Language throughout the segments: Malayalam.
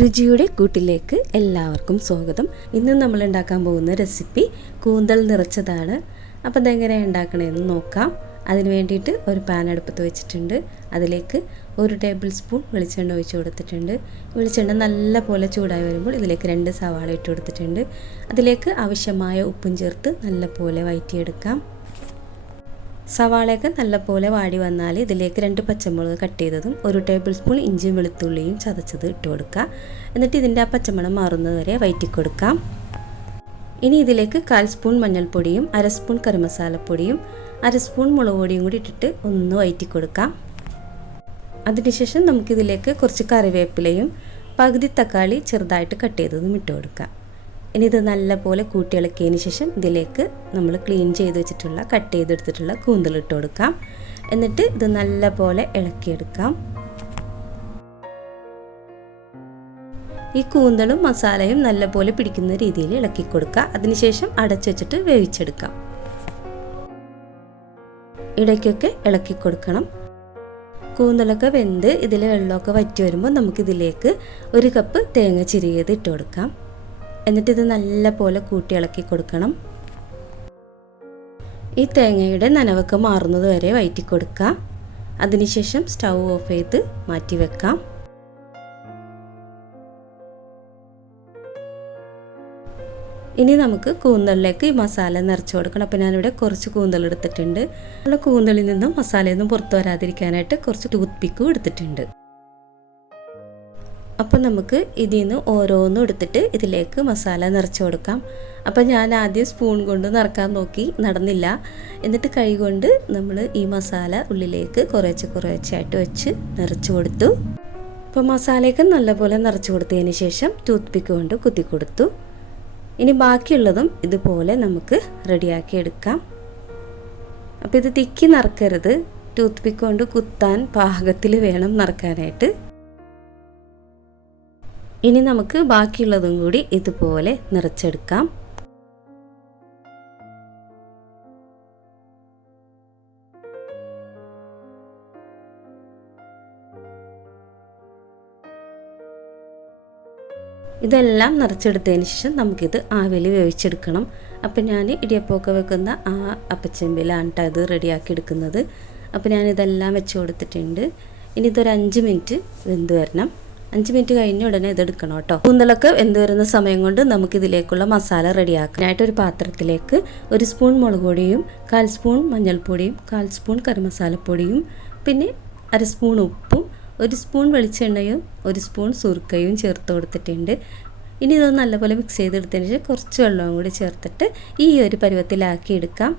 രുചിയുടെ കൂട്ടിലേക്ക് എല്ലാവർക്കും സ്വാഗതം. ഇന്ന് നമ്മൾ ഉണ്ടാക്കാൻ പോകുന്ന റെസിപ്പി കൂന്തൽ നിറച്ചതാണ്. അപ്പോൾ അതെങ്ങനെ ഉണ്ടാക്കണമെന്ന് നോക്കാം. അതിന് വേണ്ടിയിട്ട് ഒരു പാൻ അടുപ്പത്ത് വെച്ചിട്ടുണ്ട്. അതിലേക്ക് ഒരു ടേബിൾ സ്പൂൺ വെളിച്ചെണ്ണ ഒഴിച്ച് കൊടുത്തിട്ടുണ്ട്. വെളിച്ചെണ്ണ നല്ല പോലെ ചൂടായി വരുമ്പോൾ ഇതിലേക്ക് രണ്ട് സവാള ഇട്ട് കൊടുത്തിട്ടുണ്ട്. അതിലേക്ക് ആവശ്യമായ ഉപ്പും ചേർത്ത് നല്ല പോലെ വഴറ്റിയെടുക്കാം സവാളയൊക്കെ നല്ലപോലെ വാടി വന്നാൽ ഇതിലേക്ക് രണ്ട് പച്ചമുളക് കട്ട് ചെയ്തതും ഒരു ടേബിൾ സ്പൂൺ ഇഞ്ചിയും വെളുത്തുള്ളിയും ചതച്ചത് ഇട്ട് കൊടുക്കുക. എന്നിട്ട് ഇതിന്റെ ആ പച്ചമണം മാറുന്നത് വരെ വയറ്റി കൊടുക്കാം. ഇനി ഇതിലേക്ക് കാൽ സ്പൂൺ മഞ്ഞൾപ്പൊടിയും അര സ്പൂൺ കറിമസാലപ്പൊടിയും അര സ്പൂൺ മുളക് പൊടിയും കൂടി ഇട്ടിട്ട് ഒന്ന് വയറ്റി കൊടുക്കാം. അതിനുശേഷം നമുക്കിതിലേക്ക് കുറച്ച് കറിവേപ്പിലയും പകുതി തക്കാളി ചെറുതായിട്ട് കട്ട് ചെയ്തതും ഇട്ട് കൊടുക്കാം. ഇനി ഇത് നല്ലപോലെ കൂട്ടിയിളക്കിയതിന് ശേഷം ഇതിലേക്ക് നമ്മൾ ക്ലീൻ ചെയ്ത് വെച്ചിട്ടുള്ള കട്ട് ചെയ്തെടുത്തിട്ടുള്ള കൂന്തൽ ഇട്ട് കൊടുക്കാം. എന്നിട്ട് ഇത് നല്ലപോലെ ഇളക്കിയെടുക്കാം. ഈ കൂന്തളും മസാലയും നല്ലപോലെ പിടിക്കുന്ന രീതിയിൽ ഇളക്കി കൊടുക്കുക. അതിനുശേഷം അടച്ചു വെച്ചിട്ട് വേവിച്ചെടുക്കാം. ഇടയ്ക്കൊക്കെ ഇളക്കി കൊടുക്കണം. കൂന്തലൊക്കെ വെന്ത് ഇതിൽ വെള്ളമൊക്കെ വറ്റി വരുമ്പോൾ നമുക്കിതിലേക്ക് ഒരു കപ്പ് തേങ്ങ ചിരിയത് ഇട്ട് കൊടുക്കാം. എന്നിട്ട് ഇത് നല്ല പോലെ കൂട്ടി ഇളക്കി കൊടുക്കണം. ഈ തേങ്ങയുടെ നനവൊക്കെ മാറുന്നത് വരെ വയറ്റി കൊടുക്കുക അതിനുശേഷം സ്റ്റൗ ഓഫ് ചെയ്ത് മാറ്റി വെക്കാം. ഇനി നമുക്ക് കൂന്തളിലേക്ക് ഈ മസാല നിറച്ച് കൊടുക്കണം. അപ്പോൾ ഞാനിവിടെ കുറച്ച് കൂന്തൽ എടുത്തിട്ടുണ്ട്. നമ്മുടെ കൂന്തളിൽ നിന്നും മസാലയൊന്നും പുറത്തു വരാതിരിക്കാനായിട്ട് കുറച്ച് ടൂത്ത് പിക്കും എടുത്തിട്ടുണ്ട്. അപ്പോൾ നമുക്ക് ഇതിൽ നിന്ന് ഓരോന്നും എടുത്തിട്ട് ഇതിലേക്ക് മസാല നിറച്ച് കൊടുക്കാം. അപ്പോൾ ഞാൻ ആദ്യം സ്പൂൺ കൊണ്ട് നിറക്കാൻ നോക്കി നടന്നില്ല. എന്നിട്ട് കൈ കൊണ്ട് നമ്മൾ ഈ മസാല ഉള്ളിലേക്ക് കുറേച്ചെ കുറേച്ചായിട്ട് വെച്ച് നിറച്ച് കൊടുത്തു. അപ്പോൾ മസാലയൊക്കെ നല്ലപോലെ നിറച്ച് കൊടുത്തതിന് ശേഷം ടൂത്ത് പിക്ക് കൊണ്ട് കുത്തി കൊടുത്തു. ഇനി ബാക്കിയുള്ളതും ഇതുപോലെ നമുക്ക് റെഡിയാക്കി എടുക്കാം. അപ്പോൾ ഇത് തിക്കി നിറക്കരുത്. ടൂത്ത് പിക്ക് കൊണ്ട് കുത്താൻ പാകത്തിൽ വേണം നിറക്കാനായിട്ട്. ഇനി നമുക്ക് ബാക്കിയുള്ളതും കൂടി ഇതുപോലെ നിറച്ചെടുക്കാം. ഇതെല്ലാം നിറച്ചെടുത്തതിന് ശേഷം നമുക്കിത് ആവലി വേവിച്ചെടുക്കണം. അപ്പം ഞാൻ ഇടിയപ്പമൊക്കെ വെക്കുന്ന ആ അപ്പച്ചെമ്പിലാണ് കേട്ടോ ഇത് റെഡിയാക്കി എടുക്കുന്നത്. അപ്പോൾ ഞാനിതെല്ലാം വെച്ച് കൊടുത്തിട്ടുണ്ട്. ഇനി ഇതൊരു അഞ്ച് മിനിറ്റ് വെന്ത് വരണം. അഞ്ച് മിനിറ്റ് കഴിഞ്ഞ ഉടനെ ഇത് എടുക്കണം കേട്ടോ. കൂന്തലൊക്കെ വെന്ത് വരുന്ന സമയം കൊണ്ട് നമുക്ക് ഇതിലേക്കുള്ള മസാല റെഡിയാക്കാം. റെഡിയാക്കാനായിട്ട് ഒരു പാത്രത്തിലേക്ക് ഒരു സ്പൂൺ മുളക് പൊടിയും കാൽ സ്പൂൺ മഞ്ഞൾപ്പൊടിയും കാൽ സ്പൂൺ കറിമസാലപ്പൊടിയും പിന്നെ അര സ്പൂൺ ഉപ്പും ഒരു സ്പൂൺ വെളിച്ചെണ്ണയും ഒരു സ്പൂൺ സുർക്കയും ചേർത്ത് കൊടുത്തിട്ടുണ്ട്. ഇനി ഇതൊന്ന് നല്ലപോലെ മിക്സ് ചെയ്തെടുത്തതിന് ശേഷം കുറച്ച് വെള്ളവും കൂടി ചേർത്തിട്ട് ഈ ഒരു പരുവത്തിലാക്കി എടുക്കാം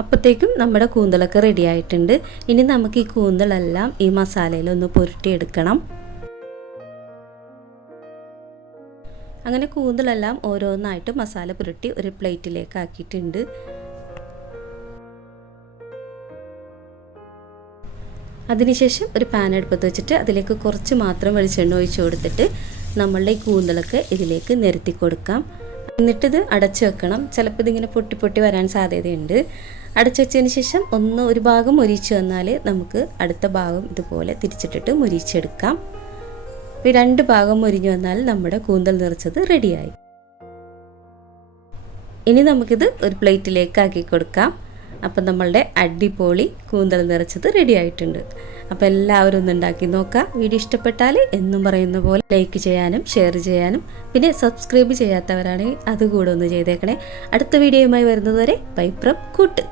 അപ്പോഴത്തേക്കും നമ്മുടെ കൂന്തലൊക്കെ റെഡി ആയിട്ടുണ്ട്. ഇനി നമുക്ക് ഈ കൂന്തലെല്ലാം ഈ മസാലയിൽ ഒന്ന് പുരട്ടിയെടുക്കണം. അങ്ങനെ കൂന്തലെല്ലാം ഓരോന്നായിട്ട് മസാല പുരട്ടി ഒരു പ്ലേറ്റിലേക്ക് ആക്കിയിട്ടുണ്ട്. അതിനുശേഷം ഒരു പാൻ എടുപ്പത്ത് വെച്ചിട്ട് അതിലേക്ക് കുറച്ച് മാത്രം വെളിച്ചെണ്ണ ഒഴിച്ചു കൊടുത്തിട്ട് നമ്മളുടെ ഈ കൂന്തലൊക്കെ ഇതിലേക്ക് നിരത്തി കൊടുക്കാം. എന്നിട്ടിത് അടച്ചു വെക്കണം. ചിലപ്പോൾ ഇതിങ്ങനെ പൊട്ടി പൊട്ടി വരാൻ സാധ്യതയുണ്ട്. അടച്ചു വെച്ചതിന് ശേഷം ഒന്ന് ഒരു ഭാഗം മുരിച്ചു വന്നാൽ നമുക്ക് അടുത്ത ഭാഗം ഇതുപോലെ തിരിച്ചിട്ടിട്ട് മുരിച്ചെടുക്കാം രണ്ട് ഭാഗം മുരിഞ്ഞു വന്നാൽ നമ്മുടെ കൂന്തൽ നിറച്ചത് റെഡിയായി. ഇനി നമുക്കിത് ഒരു പ്ലേറ്റിലേക്ക് ആക്കി കൊടുക്കാം. അപ്പം നമ്മളുടെ അടിപൊളി കൂന്തൽ നിറച്ചത് റെഡി ആയിട്ടുണ്ട്. അപ്പോൾ എല്ലാവരും ഒന്ന് ഉണ്ടാക്കി നോക്കാം. വീഡിയോ ഇഷ്ടപ്പെട്ടാൽ എന്നും പറയുന്ന പോലെ ലൈക്ക് ചെയ്യാനും ഷെയർ ചെയ്യാനും. പിന്നെ സബ്സ്ക്രൈബ് ചെയ്യാത്തവരാണെങ്കിൽ അതുകൂടെ ഒന്ന് ചെയ്തേക്കണേ. അടുത്ത വീഡിയോയുമായി വരുന്നതുവരെ പൈപ്രം കൂട്ട്.